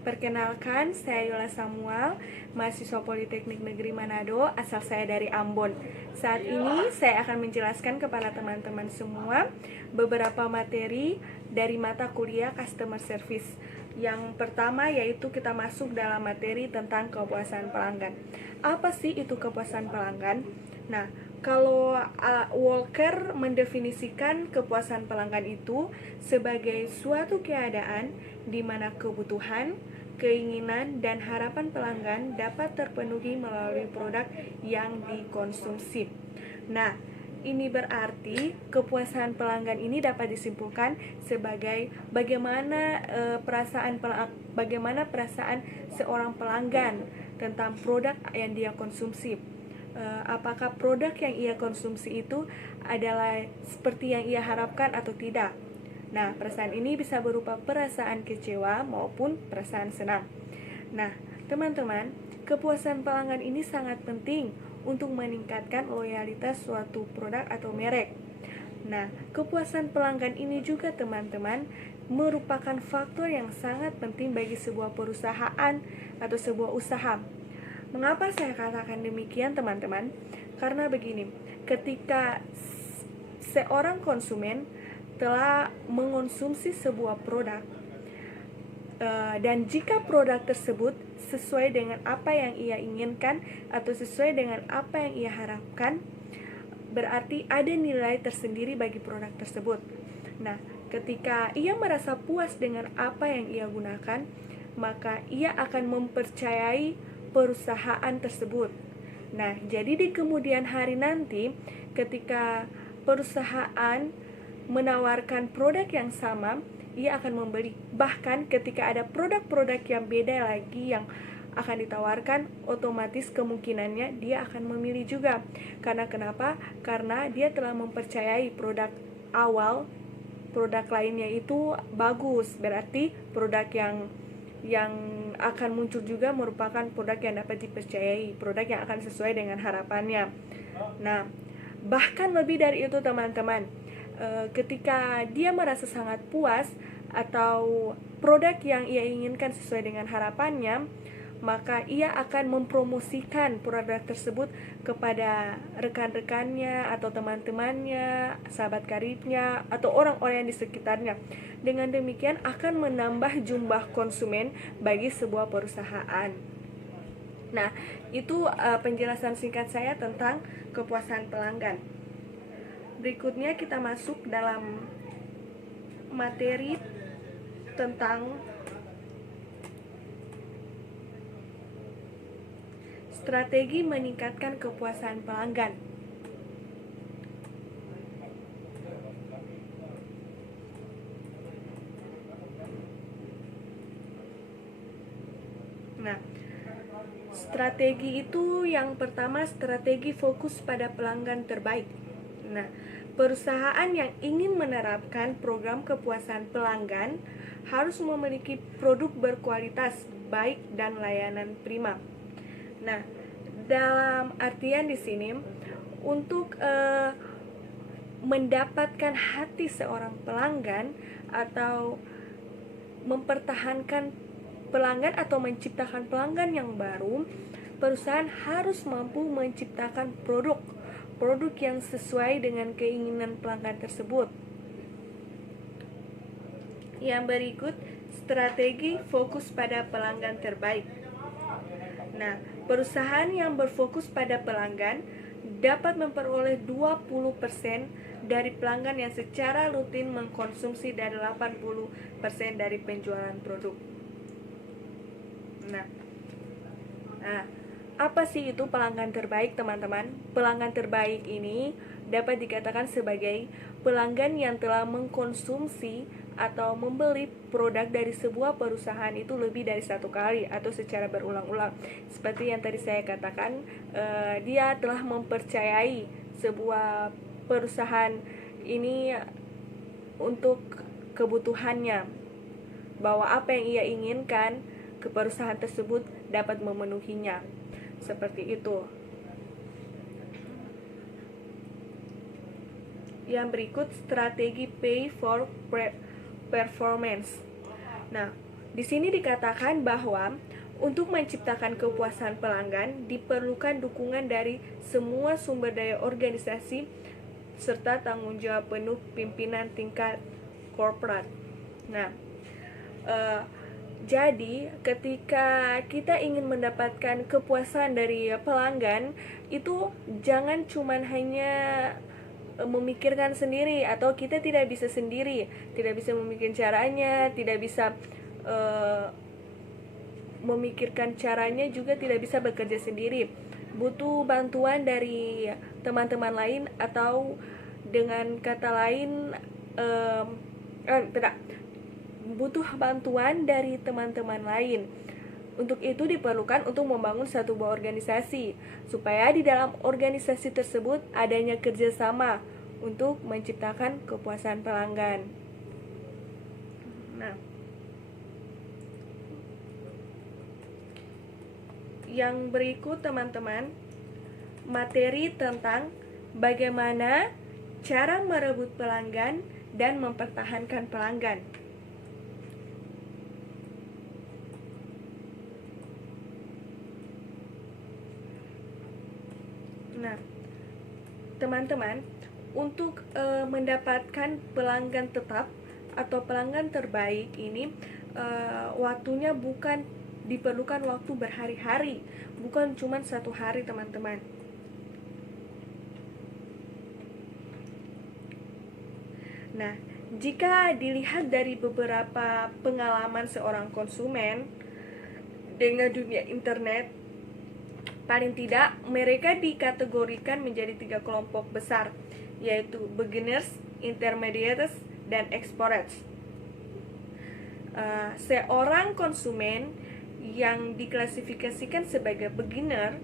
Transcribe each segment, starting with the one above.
Perkenalkan, saya Yola Samuel, mahasiswa Politeknik Negeri Manado, asal saya dari Ambon. Saat ini saya akan menjelaskan kepada teman-teman semua beberapa materi dari mata kuliah Customer Service. Yang pertama yaitu kita masuk dalam materi tentang kepuasan pelanggan. Apa sih itu kepuasan pelanggan? Nah, kalau Walker mendefinisikan kepuasan pelanggan itu sebagai suatu keadaan di mana kebutuhan, keinginan, dan harapan pelanggan dapat terpenuhi melalui produk yang dikonsumsi. Nah, ini berarti kepuasan pelanggan ini dapat disimpulkan sebagai bagaimana perasaan seorang pelanggan tentang produk yang dia konsumsi. Apakah produk yang ia konsumsi itu adalah seperti yang ia harapkan atau tidak. Nah, perasaan ini bisa berupa perasaan kecewa maupun perasaan senang. Nah, teman-teman, kepuasan pelanggan ini sangat penting untuk meningkatkan loyalitas suatu produk atau merek. Nah, kepuasan pelanggan ini juga teman-teman merupakan faktor yang sangat penting bagi sebuah perusahaan atau sebuah usaha. Mengapa saya katakan demikian, teman-teman? Karena begini, ketika seorang konsumen telah mengonsumsi sebuah produk dan jika produk tersebut sesuai dengan apa yang ia inginkan atau sesuai dengan apa yang ia harapkan, berarti ada nilai tersendiri bagi produk tersebut. Nah, ketika ia merasa puas dengan apa yang ia gunakan, maka ia akan mempercayai perusahaan tersebut. Nah, jadi di kemudian hari nanti ketika perusahaan menawarkan produk yang sama, ia akan membeli. Bahkan ketika ada produk-produk yang beda lagi yang akan ditawarkan, otomatis kemungkinannya dia akan memilih juga. Karena kenapa? Karena dia telah mempercayai produk awal, produk lainnya itu bagus. Berarti produk yang akan muncul juga merupakan produk yang dapat dipercayai, produk yang akan sesuai dengan harapannya. Nah, bahkan lebih dari itu teman-teman, ketika dia merasa sangat puas atau produk yang ia inginkan sesuai dengan harapannya, maka ia akan mempromosikan produk tersebut kepada rekan-rekannya atau teman-temannya, sahabat karibnya, atau orang-orang yang di sekitarnya. Dengan demikian akan menambah jumlah konsumen bagi sebuah perusahaan. Nah, itu penjelasan singkat saya tentang kepuasan pelanggan. Berikutnya kita masuk dalam materi tentang strategi meningkatkan kepuasan pelanggan. Nah, strategi itu yang pertama, strategi fokus pada pelanggan terbaik. Nah, perusahaan yang ingin menerapkan program kepuasan pelanggan harus memiliki produk berkualitas baik dan layanan prima. Nah, dalam artian di sini untuk mendapatkan hati seorang pelanggan atau mempertahankan pelanggan atau menciptakan pelanggan yang baru, perusahaan harus mampu menciptakan produk yang sesuai dengan keinginan pelanggan tersebut. Yang berikut, strategi fokus pada pelanggan terbaik. Nah, perusahaan yang berfokus pada pelanggan dapat memperoleh 20% dari pelanggan yang secara rutin mengkonsumsi dari 80% dari penjualan produk. Nah, apa sih itu pelanggan terbaik, teman-teman? Pelanggan terbaik ini dapat dikatakan sebagai pelanggan yang telah mengkonsumsi atau membeli produk dari sebuah perusahaan itu lebih dari satu kali atau secara berulang-ulang. Seperti yang tadi saya katakan, dia telah mempercayai sebuah perusahaan ini untuk kebutuhannya, bahwa apa yang ia inginkan ke perusahaan tersebut dapat memenuhinya. Seperti itu. Yang berikut, strategi pay for performance. Nah, Di sini dikatakan bahwa untuk menciptakan kepuasan pelanggan diperlukan dukungan dari semua sumber daya organisasi serta tanggung jawab penuh pimpinan tingkat korporat. Nah, jadi ketika kita ingin mendapatkan kepuasan dari pelanggan, itu jangan cuman hanya memikirkan sendiri, atau kita tidak bisa sendiri, tidak bisa memikirkan caranya, tidak bisa memikirkan caranya, juga tidak bisa bekerja sendiri. Butuh bantuan dari teman-teman lain, atau dengan kata lain tidak, butuh bantuan dari teman-teman lain. Untuk itu diperlukan untuk membangun satu buah organisasi, supaya di dalam organisasi tersebut adanya kerjasama untuk menciptakan kepuasan pelanggan. Nah, yang berikut teman-teman, materi tentang bagaimana cara merebut pelanggan dan mempertahankan pelanggan. Nah, teman-teman, untuk mendapatkan pelanggan tetap atau pelanggan terbaik ini, waktunya bukan diperlukan waktu berhari-hari, bukan cuma 1 hari, teman-teman. Nah, jika dilihat dari beberapa pengalaman seorang konsumen dengan dunia internet, paling tidak mereka dikategorikan menjadi 3 kelompok besar, yaitu beginners, intermediates, dan experts. Seorang konsumen yang diklasifikasikan sebagai beginner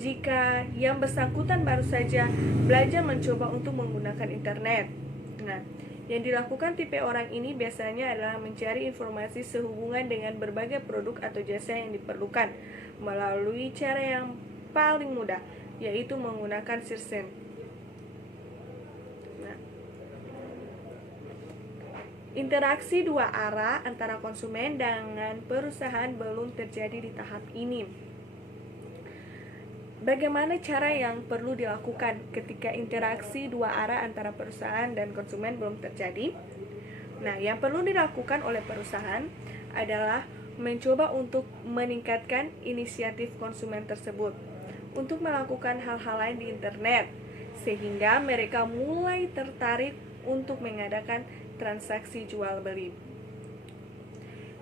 jika yang bersangkutan baru saja belajar mencoba untuk menggunakan internet. Nah, yang dilakukan tipe orang ini biasanya adalah mencari informasi sehubungan dengan berbagai produk atau jasa yang diperlukan melalui cara yang paling mudah, yaitu menggunakan search. Nah, interaksi 2 arah antara konsumen dengan perusahaan belum terjadi di tahap ini. Bagaimana cara yang perlu dilakukan ketika interaksi 2 arah antara perusahaan dan konsumen belum terjadi? Nah, yang perlu dilakukan oleh perusahaan adalah mencoba untuk meningkatkan inisiatif konsumen tersebut untuk melakukan hal-hal lain di internet, sehingga mereka mulai tertarik untuk mengadakan transaksi jual beli.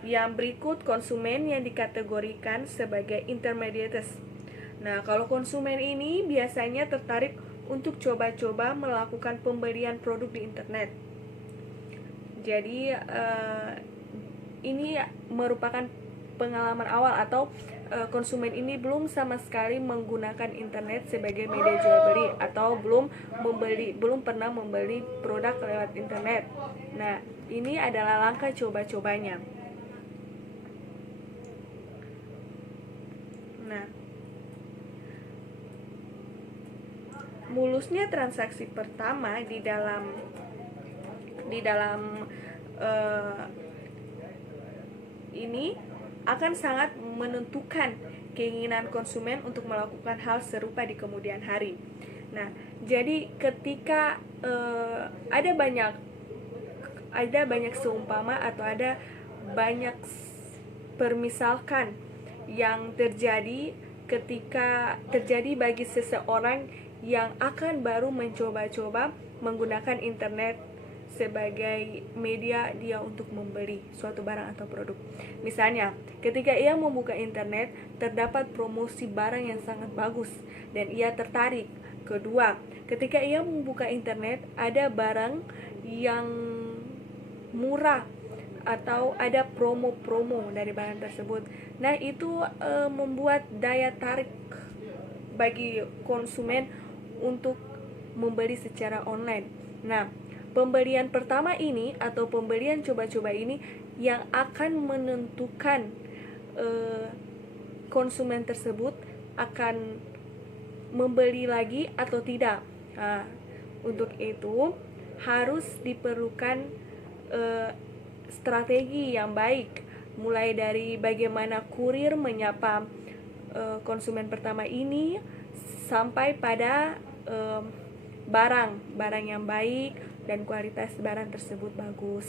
Yang berikut konsumen yang dikategorikan sebagai intermediates. Nah, kalau konsumen ini biasanya tertarik untuk coba-coba melakukan pembelian produk di internet. Jadi ini merupakan pengalaman awal, atau konsumen ini belum sama sekali menggunakan internet sebagai media jual beli, atau belum pernah membeli produk lewat internet. Nah, ini adalah langkah coba-cobanya. Nah, mulusnya transaksi pertama di dalam ini akan sangat menentukan keinginan konsumen untuk melakukan hal serupa di kemudian hari. Nah, jadi ketika ada banyak seumpama, atau ada banyak permisalkan yang terjadi ketika terjadi bagi seseorang yang akan baru mencoba-coba menggunakan internet sebagai media dia untuk membeli suatu barang atau produk. Misalnya, ketika ia membuka internet, terdapat promosi barang yang sangat bagus dan ia tertarik. Kedua, ketika ia membuka internet, ada barang yang murah atau ada promo-promo dari barang tersebut. Nah, itu membuat daya tarik bagi konsumen untuk membeli secara online. Nah, pembelian pertama ini atau pembelian coba-coba ini yang akan menentukan konsumen tersebut akan membeli lagi atau tidak. Nah, untuk itu harus diperlukan strategi yang baik mulai dari bagaimana kurir menyapa konsumen pertama ini sampai pada barang yang baik dan kualitas barang tersebut bagus.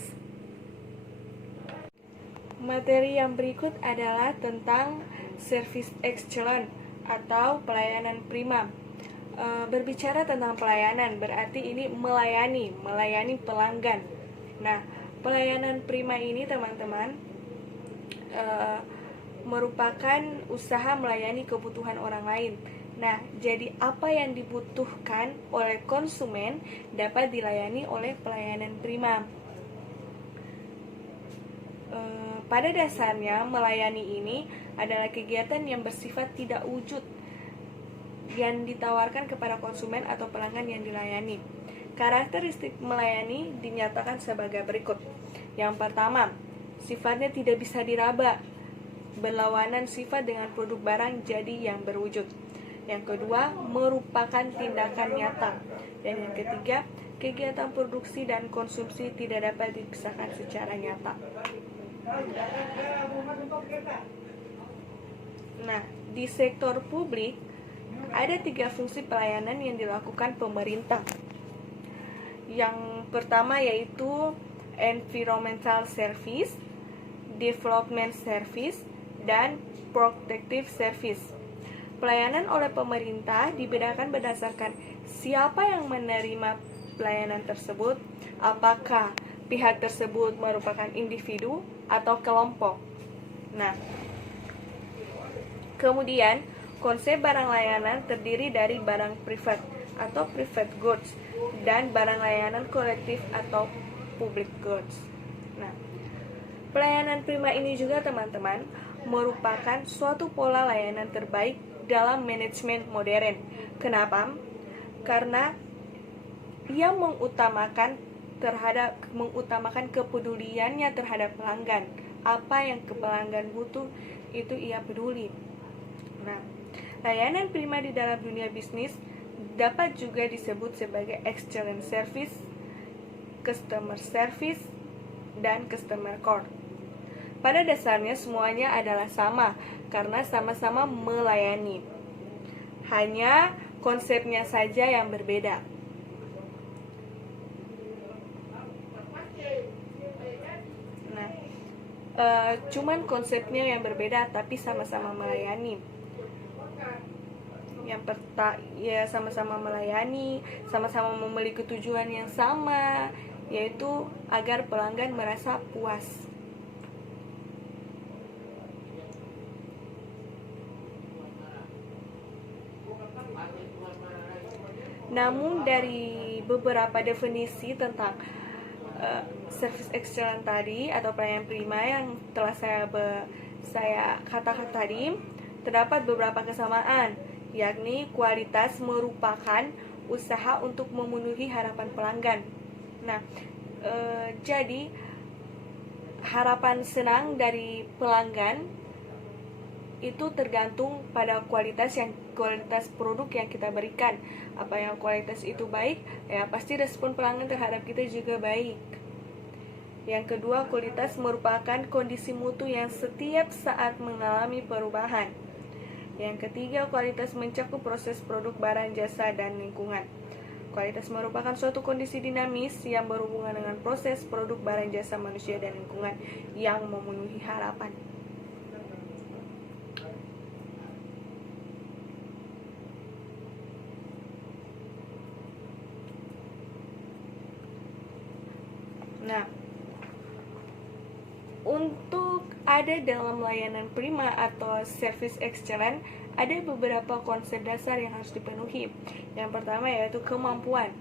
Materi yang berikut adalah tentang service excellent atau pelayanan prima. Berbicara tentang pelayanan berarti ini melayani pelanggan. Nah, pelayanan prima ini teman-teman merupakan usaha melayani kebutuhan orang lain. Nah, jadi apa yang dibutuhkan oleh konsumen dapat dilayani oleh pelayanan prima. Pada dasarnya, melayani ini adalah kegiatan yang bersifat tidak wujud yang ditawarkan kepada konsumen atau pelanggan yang dilayani. Karakteristik melayani dinyatakan sebagai berikut. Yang pertama, sifatnya tidak bisa diraba, berlawanan sifat dengan produk barang jadi yang berwujud. Yang kedua, merupakan tindakan nyata. Dan yang ketiga, kegiatan produksi dan konsumsi tidak dapat dipisahkan secara nyata. Nah, di sektor publik ada 3 fungsi pelayanan yang dilakukan pemerintah. Yang pertama yaitu environmental service, development service, dan protective service. Pelayanan oleh pemerintah dibedakan berdasarkan siapa yang menerima pelayanan tersebut, apakah pihak tersebut merupakan individu atau kelompok. Nah, kemudian konsep barang layanan terdiri dari barang privat atau private goods dan barang layanan kolektif atau public goods. Nah, pelayanan prima ini juga teman-teman merupakan suatu pola layanan terbaik dalam manajemen modern. Kenapa? Karena ia mengutamakan kepeduliannya terhadap pelanggan. Apa yang pelanggan butuh itu ia peduli. Nah, layanan prima di dalam dunia bisnis dapat juga disebut sebagai excellent service, customer service, dan customer core. Pada dasarnya semuanya adalah sama karena sama-sama melayani. Hanya konsepnya saja yang berbeda. Nah, cuman konsepnya yang berbeda tapi sama-sama melayani. Sama-sama melayani, sama-sama memiliki tujuan yang sama, yaitu agar pelanggan merasa puas. Namun dari beberapa definisi tentang service excellent tadi atau pelayanan prima yang telah saya katakan tadi, terdapat beberapa kesamaan, yakni kualitas merupakan usaha untuk memenuhi harapan pelanggan. Nah, jadi harapan senang dari pelanggan itu tergantung pada kualitas produk yang kita berikan. Apa yang kualitas itu baik, ya pasti respon pelanggan terhadap kita juga baik. Yang kedua, kualitas merupakan kondisi mutu yang setiap saat mengalami perubahan. Yang ketiga, kualitas mencakup proses produk, barang, jasa, dan lingkungan. Kualitas merupakan suatu kondisi dinamis yang berhubungan dengan proses produk, barang, jasa, manusia, dan lingkungan yang memenuhi harapan. Nah, untuk ada dalam layanan prima atau service excellent, ada beberapa konsep dasar yang harus dipenuhi. Yang pertama yaitu kemampuan.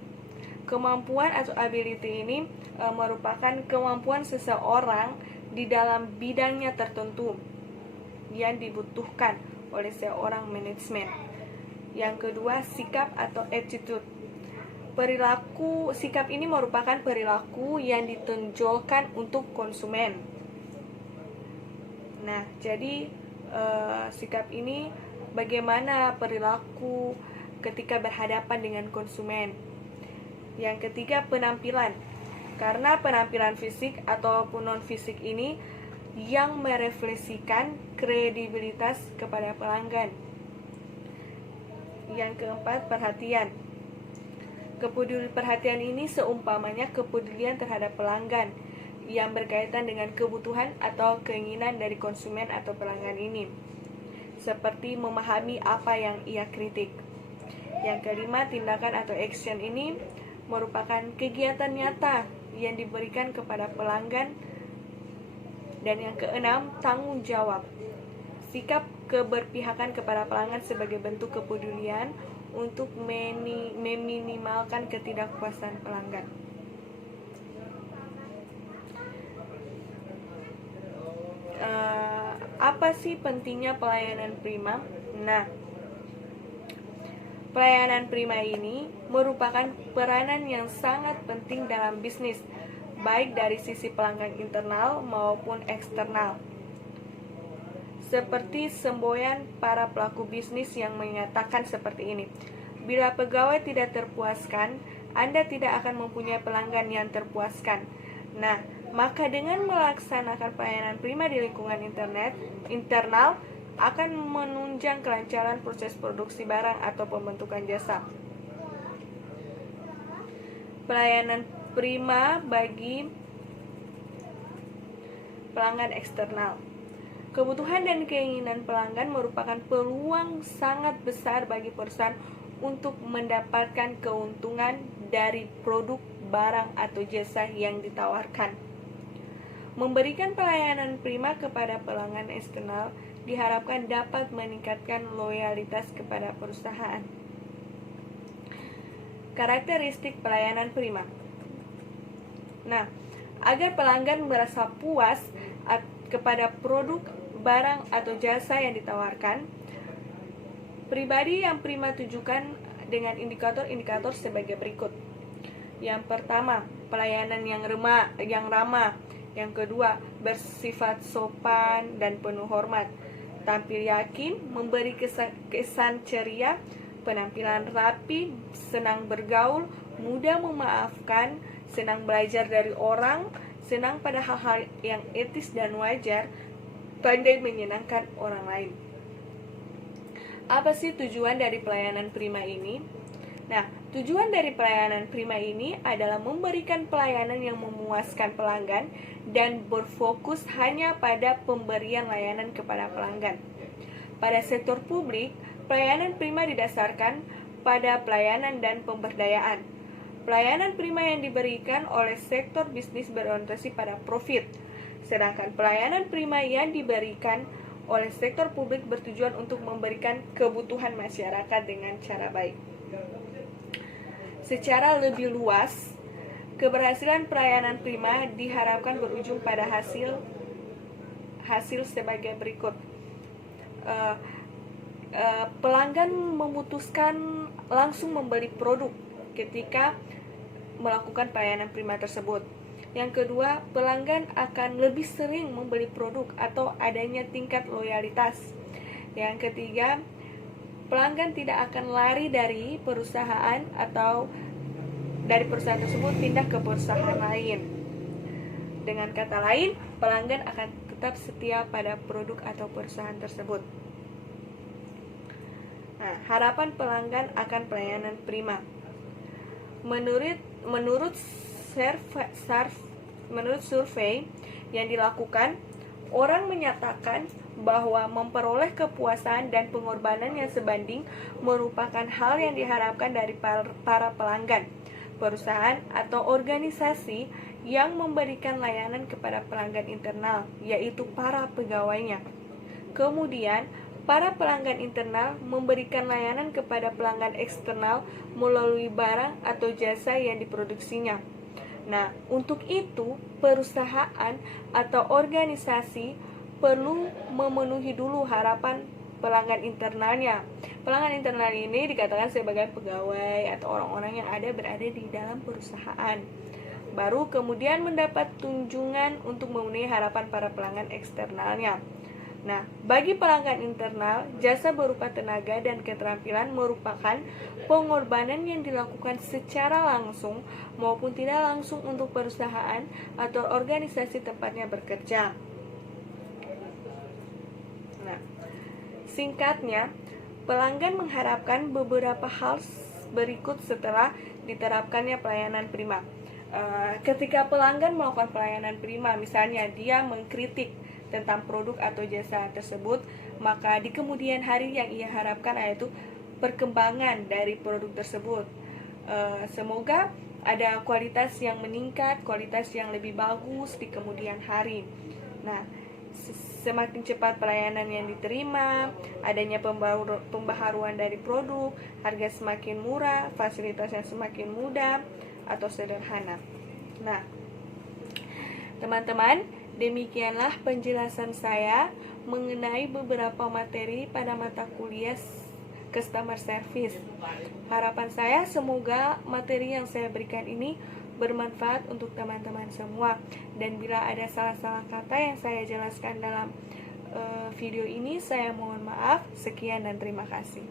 Kemampuan atau ability ini merupakan kemampuan seseorang di dalam bidangnya tertentu yang dibutuhkan oleh seorang manajemen. Yang kedua, sikap atau attitude. Sikap ini merupakan perilaku yang ditonjolkan untuk konsumen. Nah, jadi sikap ini bagaimana perilaku ketika berhadapan dengan konsumen. Yang ketiga, penampilan. Karena penampilan fisik ataupun non-fisik ini yang merefleksikan kredibilitas kepada pelanggan. Yang keempat, perhatian. Perhatian ini seumpamanya kepedulian terhadap pelanggan yang berkaitan dengan kebutuhan atau keinginan dari konsumen atau pelanggan ini, seperti memahami apa yang ia kritik. Yang kelima, tindakan atau action ini merupakan kegiatan nyata yang diberikan kepada pelanggan. Dan yang keenam, tanggung jawab. Sikap keberpihakan kepada pelanggan sebagai bentuk kepedulian untuk meminimalkan ketidakpuasan pelanggan. Apa sih pentingnya pelayanan prima? Nah, pelayanan prima ini merupakan peranan yang sangat penting dalam bisnis, baik dari sisi pelanggan internal maupun eksternal. Seperti semboyan para pelaku bisnis yang menyatakan seperti ini: bila pegawai tidak terpuaskan, Anda tidak akan mempunyai pelanggan yang terpuaskan. Nah, maka dengan melaksanakan pelayanan prima di lingkungan internal akan menunjang kelancaran proses produksi barang atau pembentukan jasa. Pelayanan prima bagi pelanggan eksternal. Kebutuhan dan keinginan pelanggan merupakan peluang sangat besar bagi perusahaan untuk mendapatkan keuntungan dari produk, barang, atau jasa yang ditawarkan. Memberikan pelayanan prima kepada pelanggan eksternal diharapkan dapat meningkatkan loyalitas kepada perusahaan. Karakteristik pelayanan prima. Nah, agar pelanggan merasa puas kepada produk, barang, atau jasa yang ditawarkan, pribadi yang prima tujukan dengan indikator-indikator sebagai berikut. Yang pertama, pelayanan yang ramah. Yang kedua, bersifat sopan dan penuh hormat. Tampil yakin, memberi kesan ceria, penampilan rapi, senang bergaul, mudah memaafkan, senang belajar dari orang, senang pada hal-hal yang etis dan wajar, pandai menyenangkan orang lain. Apa sih tujuan dari pelayanan prima ini? Nah, tujuan dari pelayanan prima ini adalah memberikan pelayanan yang memuaskan pelanggan dan berfokus hanya pada pemberian layanan kepada pelanggan. Pada sektor publik, pelayanan prima didasarkan pada pelayanan dan pemberdayaan. Pelayanan prima yang diberikan oleh sektor bisnis berorientasi pada profit, sedangkan pelayanan prima yang diberikan oleh sektor publik bertujuan untuk memberikan kebutuhan masyarakat dengan cara baik. Secara lebih luas, keberhasilan pelayanan prima diharapkan berujung pada hasil sebagai berikut. Pelanggan memutuskan langsung membeli produk ketika melakukan pelayanan prima tersebut. Yang kedua, pelanggan akan lebih sering membeli produk atau adanya tingkat loyalitas. Yang ketiga, pelanggan tidak akan lari dari perusahaan atau dari perusahaan tersebut pindah ke perusahaan lain. Dengan kata lain, pelanggan akan tetap setia pada produk atau perusahaan tersebut. Nah, harapan pelanggan akan pelayanan prima. Menurut survei yang dilakukan, orang menyatakan bahwa memperoleh kepuasan dan pengorbanan yang sebanding merupakan hal yang diharapkan dari para pelanggan. Perusahaan atau organisasi yang memberikan layanan kepada pelanggan internal, yaitu para pegawainya. Kemudian, para pelanggan internal memberikan layanan kepada pelanggan eksternal melalui barang atau jasa yang diproduksinya. Nah, untuk itu, perusahaan atau organisasi perlu memenuhi dulu harapan pelanggan internalnya. Pelanggan internal ini dikatakan sebagai pegawai atau orang-orang yang berada di dalam perusahaan. Baru kemudian mendapat tunjangan untuk memenuhi harapan para pelanggan eksternalnya. Nah, bagi pelanggan internal, jasa berupa tenaga dan keterampilan merupakan pengorbanan yang dilakukan secara langsung maupun tidak langsung untuk perusahaan atau organisasi tempatnya bekerja. Singkatnya, pelanggan mengharapkan beberapa hal berikut setelah diterapkannya pelayanan prima. Ketika pelanggan melakukan pelayanan prima, misalnya dia mengkritik tentang produk atau jasa tersebut, maka di kemudian hari yang ia harapkan yaitu perkembangan dari produk tersebut. Semoga ada kualitas yang meningkat, kualitas yang lebih bagus di kemudian hari. Nah, semakin cepat pelayanan yang diterima, adanya pembaharuan dari produk, harga semakin murah, fasilitas yang semakin mudah atau sederhana. Nah, teman-teman, demikianlah penjelasan saya mengenai beberapa materi pada mata kuliah Customer Service. Harapan saya semoga materi yang saya berikan ini bermanfaat untuk teman-teman semua. Dan bila ada salah-salah kata yang saya jelaskan dalam video ini, saya mohon maaf. Sekian dan terima kasih.